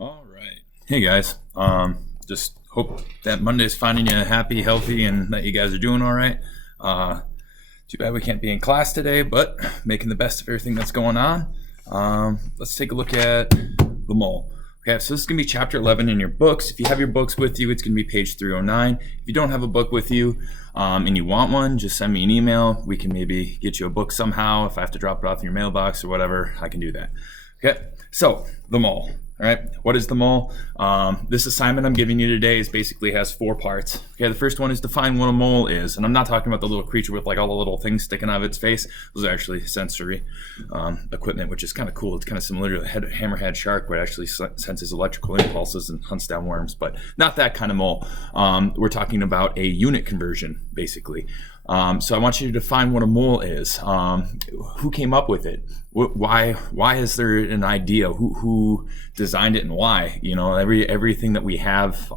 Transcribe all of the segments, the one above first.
All right. Hey guys. Just hope that Monday's finding you happy, healthy, and that you guys are doing all right. Uh, Too bad we can't be in class today, but making the best of everything that's going on. Let's take a look at the mole. Okay, so this is going to be chapter 11 in your books. If you have your books with you, it's going to be page 309. If you don't have a book with you and you want one, just send me an email. We can maybe get you a book somehow. If I have to drop it off in your mailbox or whatever, I can do that. Okay, so the mole. All right, what is the mole? This assignment I'm giving you today basically has 4 parts. Okay, the first one is define what a mole is, and I'm not talking about the little creature with like all the little things sticking out of its face. Those are actually sensory equipment, which is kind of cool. It's kind of similar to a hammerhead shark, where it actually senses electrical impulses and hunts down worms, but not that kind of mole. We're talking about a unit conversion, basically. So I want you to define what a mole is. Who came up with it? Why is there an idea? Who designed it and why? You know, everything that we have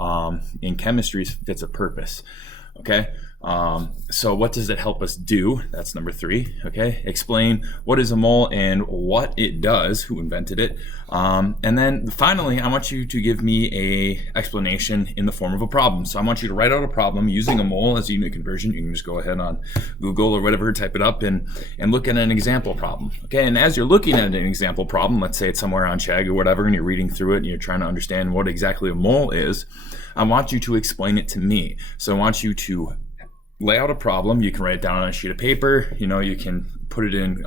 in chemistry fits a purpose. Okay. So what does it help us do? That's number 3. Okay. Explain what is a mole and what it does, who invented it. And then finally, I want you to give me a explanation in the form of a problem. So I want you to write out a problem using a mole as a unit conversion. You can just go ahead on Google or whatever, type it up and look at an example problem. Okay. And as you're looking at an example problem, let's say it's somewhere on Chegg or whatever, and you're reading through it and you're trying to understand what exactly a mole is, I want you to explain it to me. So I want you to lay out a problem. You can write it down on a sheet of paper. You know, you can put it in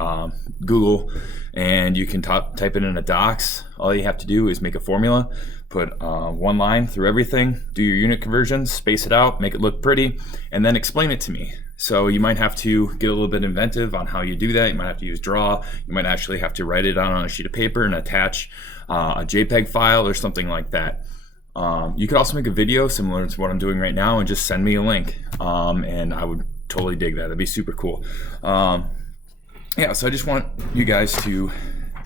Google, and you can type it in a docs. All you have to do is make a formula, put 1 line through everything, do your unit conversions, space it out, make it look pretty, and then explain it to me. So you might have to get a little bit inventive on how you do that. You might have to use draw. You might actually have to write it down on a sheet of paper and attach a JPEG file or something like that. You could also make a video similar to what I'm doing right now and just send me a link, and I would totally dig that. That'd be super cool. Yeah, so I just want you guys to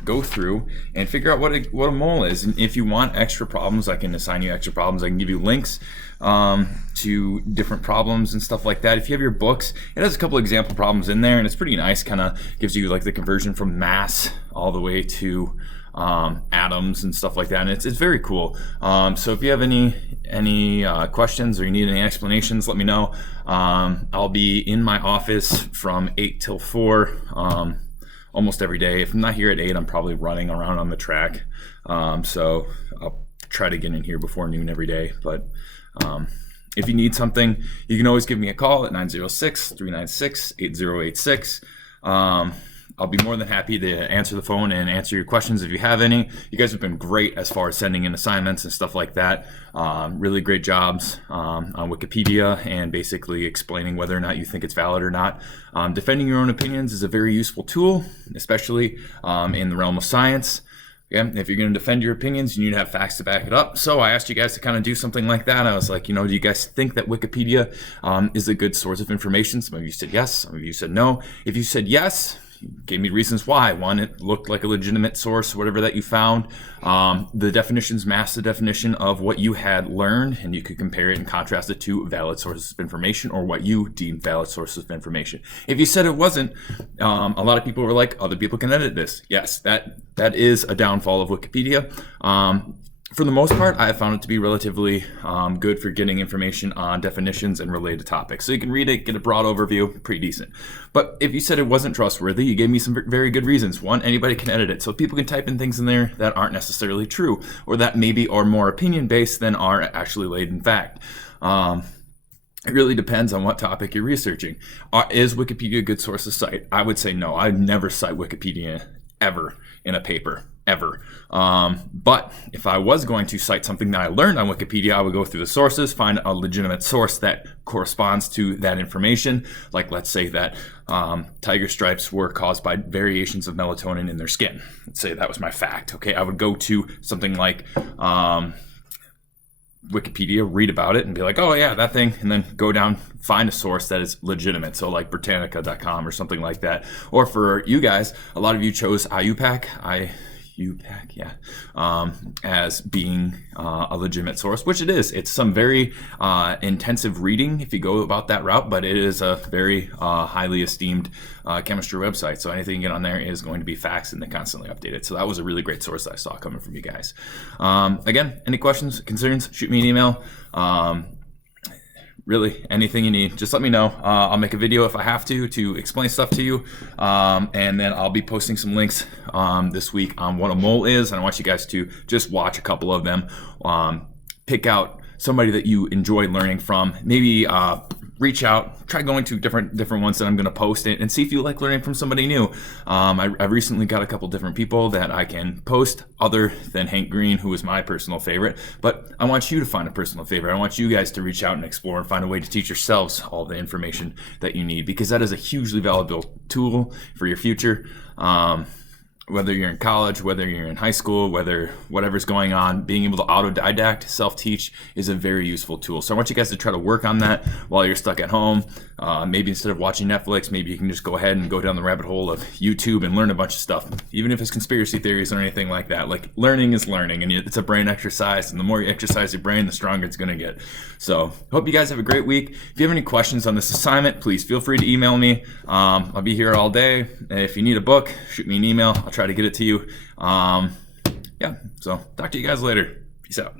go through and figure out what a mole is. And if you want extra problems, I can assign you extra problems. I can give you links to different problems and stuff like that. If you have your books, it has a couple example problems in there, and it's pretty nice. Kind of gives you like the conversion from mass all the way to atoms and stuff like that, and it's very cool. So if you have any questions or you need any explanations, let me know. I'll be in my office from 8 till 4 almost every day. If I'm not here at 8, I'm probably running around on the track, so I'll try to get in here before noon every day. But if you need something, you can always give me a call at 906-396-8086. I'll be more than happy to answer the phone and answer your questions if you have any. You guys have been great as far as sending in assignments and stuff like that. Really great jobs on Wikipedia and basically explaining whether or not you think it's valid or not. Defending your own opinions is a very useful tool, especially in the realm of science. Yeah, if you're going to defend your opinions, you need to have facts to back it up. So I asked you guys to kind of do something like that. I was like, do you guys think that Wikipedia is a good source of information? Some of you said yes, some of you said no. If you said yes, gave me reasons why. One, it looked like a legitimate source, whatever that you found. The definitions matched the definition of what you had learned, and you could compare it and contrast it to valid sources of information or what you deemed valid sources of information. If you said it wasn't, a lot of people were like, other people can edit this. Yes, that is a downfall of Wikipedia. For the most part, I have found it to be relatively good for getting information on definitions and related topics. So you can read it, get a broad overview, pretty decent. But if you said it wasn't trustworthy, you gave me some very good reasons. One, anybody can edit it. So people can type in things in there that aren't necessarily true, or that maybe are more opinion-based than are actually laid in fact. It really depends on what topic you're researching. Is Wikipedia a good source to cite? I would say no. I'd never cite Wikipedia ever in a paper. Ever. But if I was going to cite something that I learned on Wikipedia, I would go through the sources, find a legitimate source that corresponds to that information. Like, let's say that tiger stripes were caused by variations of melatonin in their skin. Let's say that was my fact. Okay, I would go to something like Wikipedia, read about it, and be like, oh yeah, that thing, and then go down, find a source that is legitimate. So like Britannica.com or something like that. Or for you guys, a lot of you chose IUPAC. UPAC, yeah, as being a legitimate source, which it is. It's some very intensive reading if you go about that route, but it is a very highly esteemed chemistry website. So anything you get on there is going to be facts, and they constantly update it. So that was a really great source that I saw coming from you guys. Again, any questions, concerns, shoot me an email. Really, anything you need, just let me know. I'll make a video if I have to explain stuff to you. And then I'll be posting some links this week on what a mole is. And I want you guys to just watch a couple of them. Pick out somebody that you enjoy learning from. Maybe reach out, try going to different ones that I'm going to post it, and see if you like learning from somebody new. I recently got a couple different people that I can post other than Hank Green, who is my personal favorite, but I want you to find a personal favorite. I want you guys to reach out and explore and find a way to teach yourselves all the information that you need, because that is a hugely valuable tool for your future. Whether you're in college, whether you're in high school, whatever's going on, being able to autodidact, self-teach is a very useful tool. So I want you guys to try to work on that while you're stuck at home. Maybe instead of watching Netflix, maybe you can just go ahead and go down the rabbit hole of YouTube and learn a bunch of stuff, even if it's conspiracy theories or anything like that. Like, learning is learning, and it's a brain exercise, and the more you exercise your brain, the stronger it's going to get. So hope you guys have a great week. If you have any questions on this assignment, please feel free to email me. I'll be here all day. If you need a book, shoot me an email. I'll try to get it to you. Yeah, so talk to you guys later. Peace out.